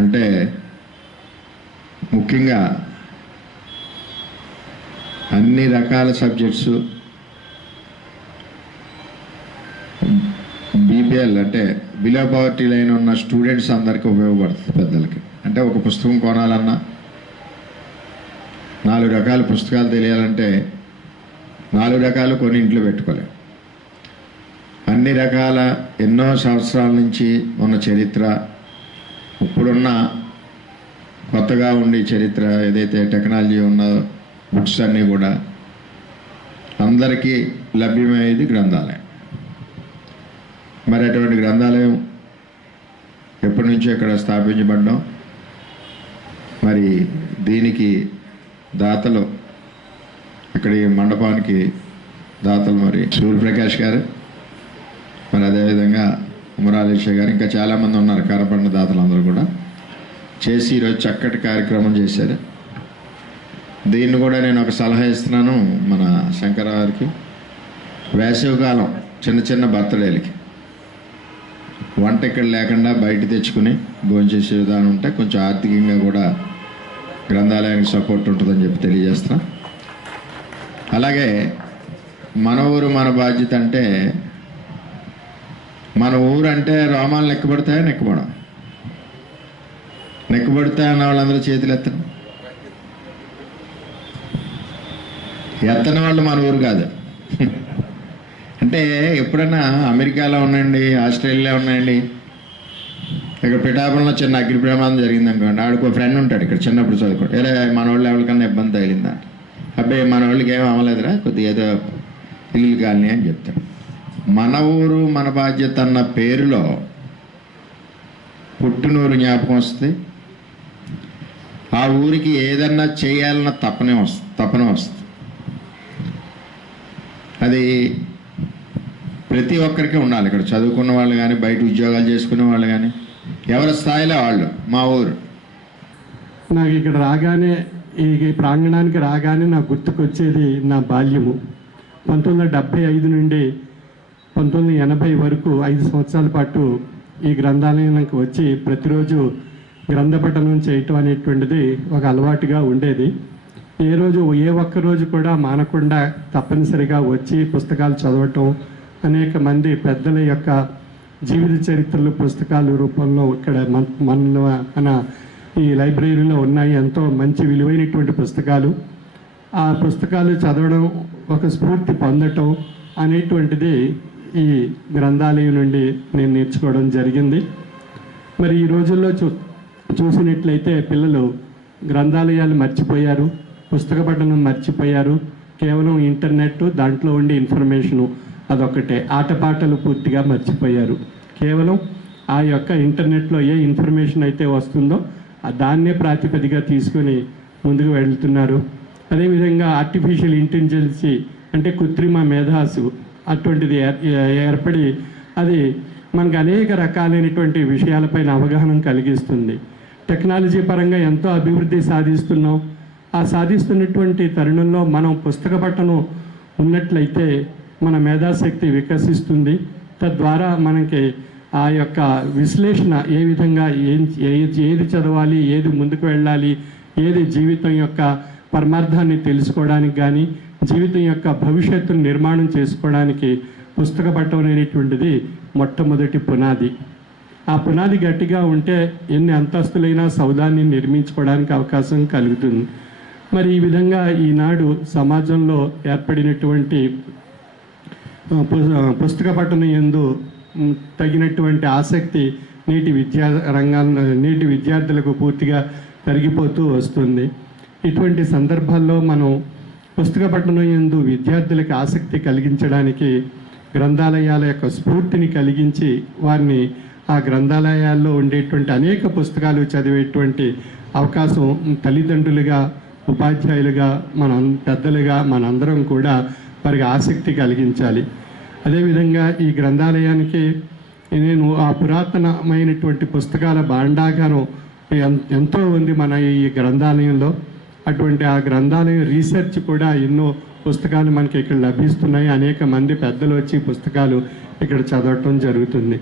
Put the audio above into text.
అంటే ముఖ్యంగా అన్ని రకాల సబ్జెక్ట్స్ బీపీఎల్ అంటే బిలో పవర్టీ లైన్ ఉన్న స్టూడెంట్స్ అందరికీ ఉపయోగపడుతుంది. పెద్దలకి అంటే ఒక పుస్తకం కొనాలన్నా 4 రకాల పుస్తకాలు తెలియాలంటే 4 రకాలు కొని ఇంట్లో పెట్టుకోలేం. అన్ని రకాల ఎన్నో సంవత్సరాల నుంచి ఉన్న చరిత్ర, ఇప్పుడున్న కొత్తగా ఉండే చరిత్ర, ఏదైతే టెక్నాలజీ ఉన్నదో బుక్స్ అన్నీ కూడా అందరికీ లభ్యమయ్యేది గ్రంథాలయం. మరి అటువంటి గ్రంథాలయం ఎప్పటి నుంచో ఇక్కడ స్థాపించబడ్డాం. మరి దీనికి దాతలు, ఇక్కడ ఈ మండపానికి దాతలు మరి సూర్యప్రకాష్ గారు, మరి అదేవిధంగా ఉమరాలేష గారు, ఇంకా చాలామంది ఉన్నారు. కరపడిన దాతలు అందరూ కూడా చేసి ఈరోజు చక్కటి కార్యక్రమం చేశారు. దీన్ని కూడా నేను ఒక సలహా ఇస్తున్నాను మన శంకర గారికి. వేసవికాలం చిన్న చిన్న బర్త్డేలకి వంట ఇక్కడ లేకుండా బయట తెచ్చుకుని భోంచేసే విధానం ఉంటే కొంచెం ఆర్థికంగా కూడా గ్రంథాలయానికి సపోర్ట్ ఉంటుందని చెప్పి తెలియజేస్తున్నా. అలాగే మన ఊరు మన బాధ్యత అంటే, మన ఊరు అంటే రోమాలు నెక్కబడతాయా నెక్కబడం? నెక్కబడతాయి అన్న వాళ్ళందరూ చేతులు ఎత్తని వాళ్ళు మన ఊరు కాదు. అంటే ఎప్పుడన్నా అమెరికాలో ఉన్నాయండి, ఆస్ట్రేలియా ఉన్నాయండి, ఇక్కడ పిఠాపురంలో చిన్న అగ్ని ప్రమాదం జరిగింది అనుకోండి, ఆడికో ఫ్రెండ్ ఉంటాడు ఇక్కడ చిన్నప్పుడు చదువుకోండి, ఏరే మన వాళ్ళు ఎవరికన్నా ఇబ్బంది తగిలిందా, అబ్బాయి మన వాళ్ళకి ఏం అవ్వలేదురా, కొద్దిగా ఏదో ఇల్లు కాలనీ అని చెప్తాడు. మన ఊరు మన బాధ్యత అన్న పేరులో పుట్టినూరు జ్ఞాపకం వస్తుంది. ఆ ఊరికి ఏదన్నా చేయాలన్న తపన వస్తుంది. అది ప్రతి ఒక్కరికి ఉండాలి. ఇక్కడ చదువుకున్న వాళ్ళు కానీ, బయట ఉద్యోగాలు చేసుకునే వాళ్ళు కానీ, ఎవరి స్థాయిలో వాళ్ళు. మా ఊరు నాకు ఇక్కడ రాగానే, ఈ ప్రాంగణానికి రాగానే నాకు గుర్తుకొచ్చేది నా బాల్యము. 1975 నుండి 1980 వరకు 5 సంవత్సరాల పాటు ఈ గ్రంథాలయానికి వచ్చి ప్రతిరోజు గ్రంథ పఠనం చేయటం అనేటువంటిది ఒక అలవాటుగా ఉండేది. ఏ ఒక్క రోజు కూడా మానకుండా తప్పనిసరిగా వచ్చి పుస్తకాలు చదవటం, అనేక మంది పెద్దల యొక్క జీవిత చరిత్రలు పుస్తకాల రూపంలో ఇక్కడ మన ఈ లైబ్రరీలో ఉన్నాయి. ఎంతో మంచి విలువైనటువంటి పుస్తకాలు. ఆ పుస్తకాలు చదవడం, ఒక స్ఫూర్తి పొందటం అనేటువంటిది ఈ గ్రంథాలయం నుండి నేను నేర్చుకోవడం జరిగింది. మరి ఈ రోజుల్లో చూసినట్లయితే పిల్లలు గ్రంథాలయాలు మర్చిపోయారు, పుస్తక పఠనం మర్చిపోయారు. కేవలం ఇంటర్నెట్, దాంట్లో ఉండే ఇన్ఫర్మేషను అదొక్కటే. ఆటపాటలు పూర్తిగా మర్చిపోయారు. కేవలం ఆ యొక్క ఇంటర్నెట్లో ఏ ఇన్ఫర్మేషన్ అయితే వస్తుందో దాన్నే ప్రాతిపదిగా తీసుకొని ముందుకు వెళ్తున్నారు. అదేవిధంగా ఆర్టిఫిషియల్ ఇంటెలిజెన్సీ అంటే కృత్రిమ మేధాసు అటువంటిది ఏర్పడి అది మనకు అనేక రకాలైనటువంటి విషయాలపైన అవగాహన కలిగిస్తుంది. టెక్నాలజీ పరంగా ఎంతో అభివృద్ధి సాధిస్తున్నాం. ఆ సాధిస్తున్నటువంటి తరుణంలో మనం పుస్తక పఠనం ఉన్నట్లయితే మన మేధాశక్తి వికసిస్తుంది. తద్వారా మనకి ఆ యొక్క విశ్లేషణ ఏ విధంగా ఏది చదవాలి, ఏది ముందుకు వెళ్ళాలి, ఏది జీవితం యొక్క పరమార్థాన్ని తెలుసుకోవడానికి కానీ, జీవితం యొక్క భవిష్యత్తును నిర్మాణం చేసుకోవడానికి పుస్తక పఠనం అనేటువంటిది మొట్టమొదటి పునాది. ఆ పునాది గట్టిగా ఉంటే ఎన్ని అంతస్తులైనా సౌధాన్ని నిర్మించుకోవడానికి అవకాశం కలుగుతుంది. మరి ఈ విధంగా ఈనాడు సమాజంలో ఏర్పడినటువంటి పుస్తక పఠనం యందు తగినటువంటి ఆసక్తి నేటి విద్యార్థులకు పూర్తిగా పెరిగిపోతూ వస్తుంది. ఇటువంటి సందర్భాల్లో మనం పుస్తక పఠనం యందు విద్యార్థులకు ఆసక్తి కలిగించడానికి గ్రంథాలయాల యొక్క స్ఫూర్తిని కలిగించి వారిని ఆ గ్రంథాలయాల్లో ఉండేటువంటి అనేక పుస్తకాలు చదివేటువంటి అవకాశం తల్లిదండ్రులుగా, ఉపాధ్యాయులుగా, పెద్దలుగా మనందరం కూడా వారికి ఆసక్తి కలిగించాలి. అదేవిధంగా ఈ గ్రంథాలయానికి నేను ఆ పురాతనమైనటువంటి పుస్తకాల భాండాగారం ఎంతో ఉంది మన ఈ గ్రంథాలయంలో. అటువంటి ఆ గ్రంథాలయం రీసెర్చ్ కూడా ఎన్నో పుస్తకాలు మనకి ఇక్కడ లభిస్తున్నాయి. అనేక మంది పెద్దలు వచ్చి పుస్తకాలు ఇక్కడ చదవటం జరుగుతుంది.